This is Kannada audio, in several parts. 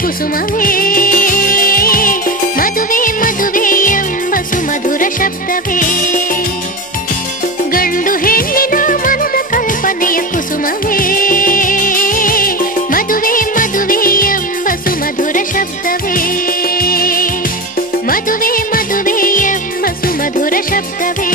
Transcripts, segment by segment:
ಕುಸುಮವೇ ಮದುವೆ ಮದುವೆ ಎಂಬ ಸುಮಧುರ ಶಬ್ದವೇ, ಗಂಡು ಹೆಣ್ಣಿನ ಮನದ ಕಲ್ಪನೆಯ ಕುಸುಮವೇ ಮದುವೆ ಮದುವೆ ಎಂಬ ಸುಮಧುರ ಶಬ್ದವೇ, ಮದುವೆ ಮದುವೆ ಎಂಬ ಸುಮಧುರ ಶಬ್ದವೇ.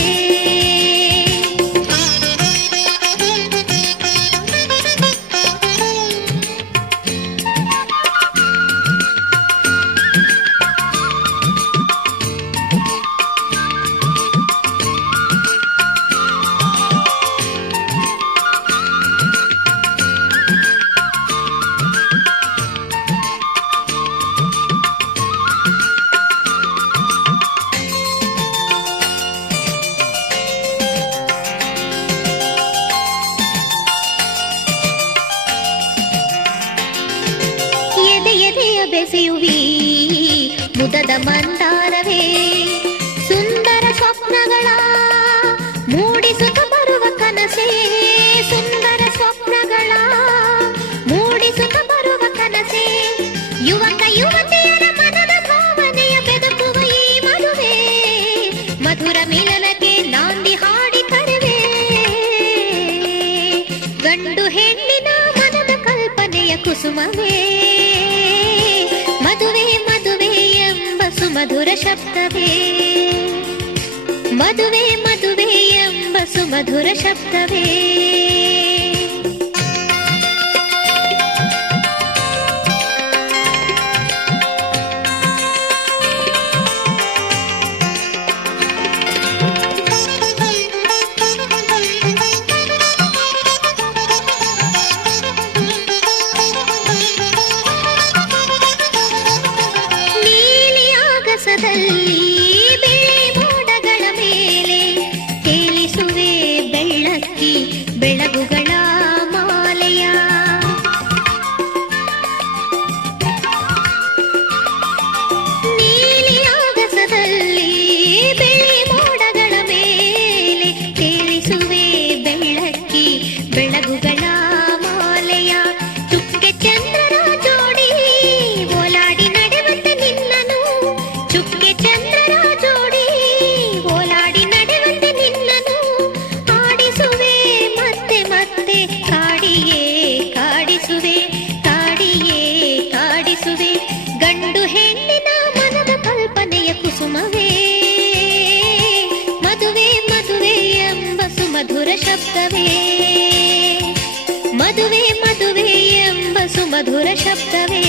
ಮುದದ ಮಂದಾರವೇ ಸುಂದರ ಸ್ವಪ್ನಗಳ ಮೂಡಿಸುತ್ತ ಬರುವ ಕನಸೇ, ಸುಂದರ ಸ್ವಪ್ನಗಳ ಮೂಡಿಸುತ್ತ ಬರುವ ಕನಸೇ, ಯುವಕ ಯುವತಿಯರ ಮನದ ಭಾವನೆಯ ಬೆದಕುವ ಈ ಮದುವೆ ಮಧುರ ಮಿಲನಕ್ಕೆ ನಾಂದಿ ಹಾಡಿ ಕರೆವೆ, ಗಂಡು ಹೆಣ್ಣಿನ ಮನದ ಕಲ್ಪನೆಯ ಕುಸುಮವೇ ಮದುವೆ ಮದುವೆ ಎಂಬ ಸುಮಧುರ ಶಬ್ದವೇ, ಮದುವೆ ಮದುವೆ ಎಂಬ ಸುಮಧುರ ಶಬ್ದವೇ. ಬಿಳಿ ಮೋಡಗಳ ಮೇಲೆ ತೇಲಿಸುವೆ ಬೆಳ್ಳಕ್ಕಿ ಬೆಳಗುಗಳ ಮಾಲೆಯ, ನೀಲಿ ಆಗಸದಲ್ಲಿ ಬಿಳಿ ಮೋಡಗಳ ಮೇಲೆ ತೇಲಿಸುವೆ ಬೆಳ್ಳಕ್ಕಿ ಬೆಳಗುಗಳ ಮಾಲೆಯ, ಚುಕ್ಕೆ ಚಂದ್ರನ ಜೋಡಿ ಓಲಾಡಿ ನಡೆವಂತೆ ನಿನ್ನನು, ಚುಕ್ಕೆ ಚಂದ್ರನ ಜೋಡಿ ಓಲಾಡಿ ನಡೆವಂತೆ ನಿನ್ನನು ಆಡಿಸುವೆ ಮತ್ತೆ ಮತ್ತೆ ಕಾಡಿಯೇ ಕಾಡಿಸುವೆ, ಕಾಡಿಯೇ ಕಾಡಿಸುವೆ, ಗಂಡು ಹೆಣ್ಣಿನ ಮನದ ಕಲ್ಪನೆಯ ಕುಸುಮವೇ ಮದುವೆ ಮದುವೆ ಎಂಬ ಸುಮಧುರ ಶಬ್ದವೇ, ಮದುವೆ ಮದುವೆ ಎಂಬ ಸುಮಧುರ ಶಬ್ದವೇ.